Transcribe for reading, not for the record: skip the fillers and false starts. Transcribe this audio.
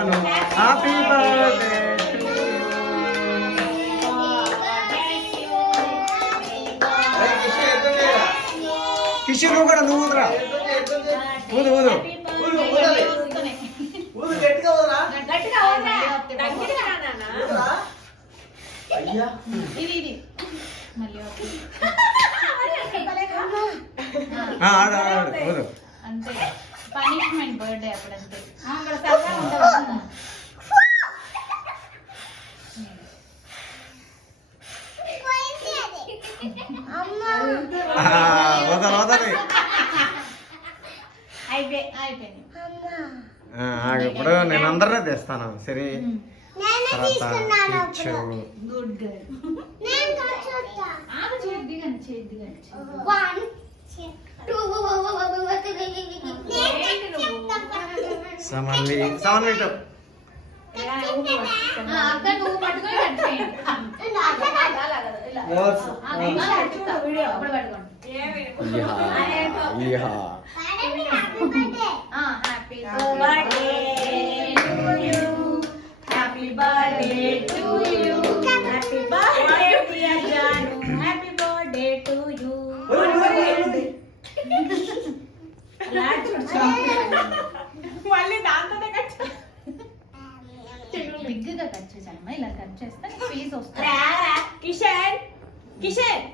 happy birthday Kishore నువ్వు కూడా నువ్వు ఊదురా ఊదు ఊదు ఆడు ఆడు ఊదు అంతే పనిష్మెంట్ బర్త్డే అప్పుడంతే వదలు వదలి అయిపోయింది ఇప్పుడు నేను అందరినీ తెస్తాను సరే తర్వాత గుడ్ గర్ల్ సమన్వి అక్క నువ్వు పట్టుకొని కట్ చేయండి happy birthday to you happy birthday dear Janu happy birthday to you మళ్ళీ దాంతోనే కట్ బిగ్గా కట్ చేశాను ఇలా కట్ చేస్తే పీస్ వస్తుంది కిషన్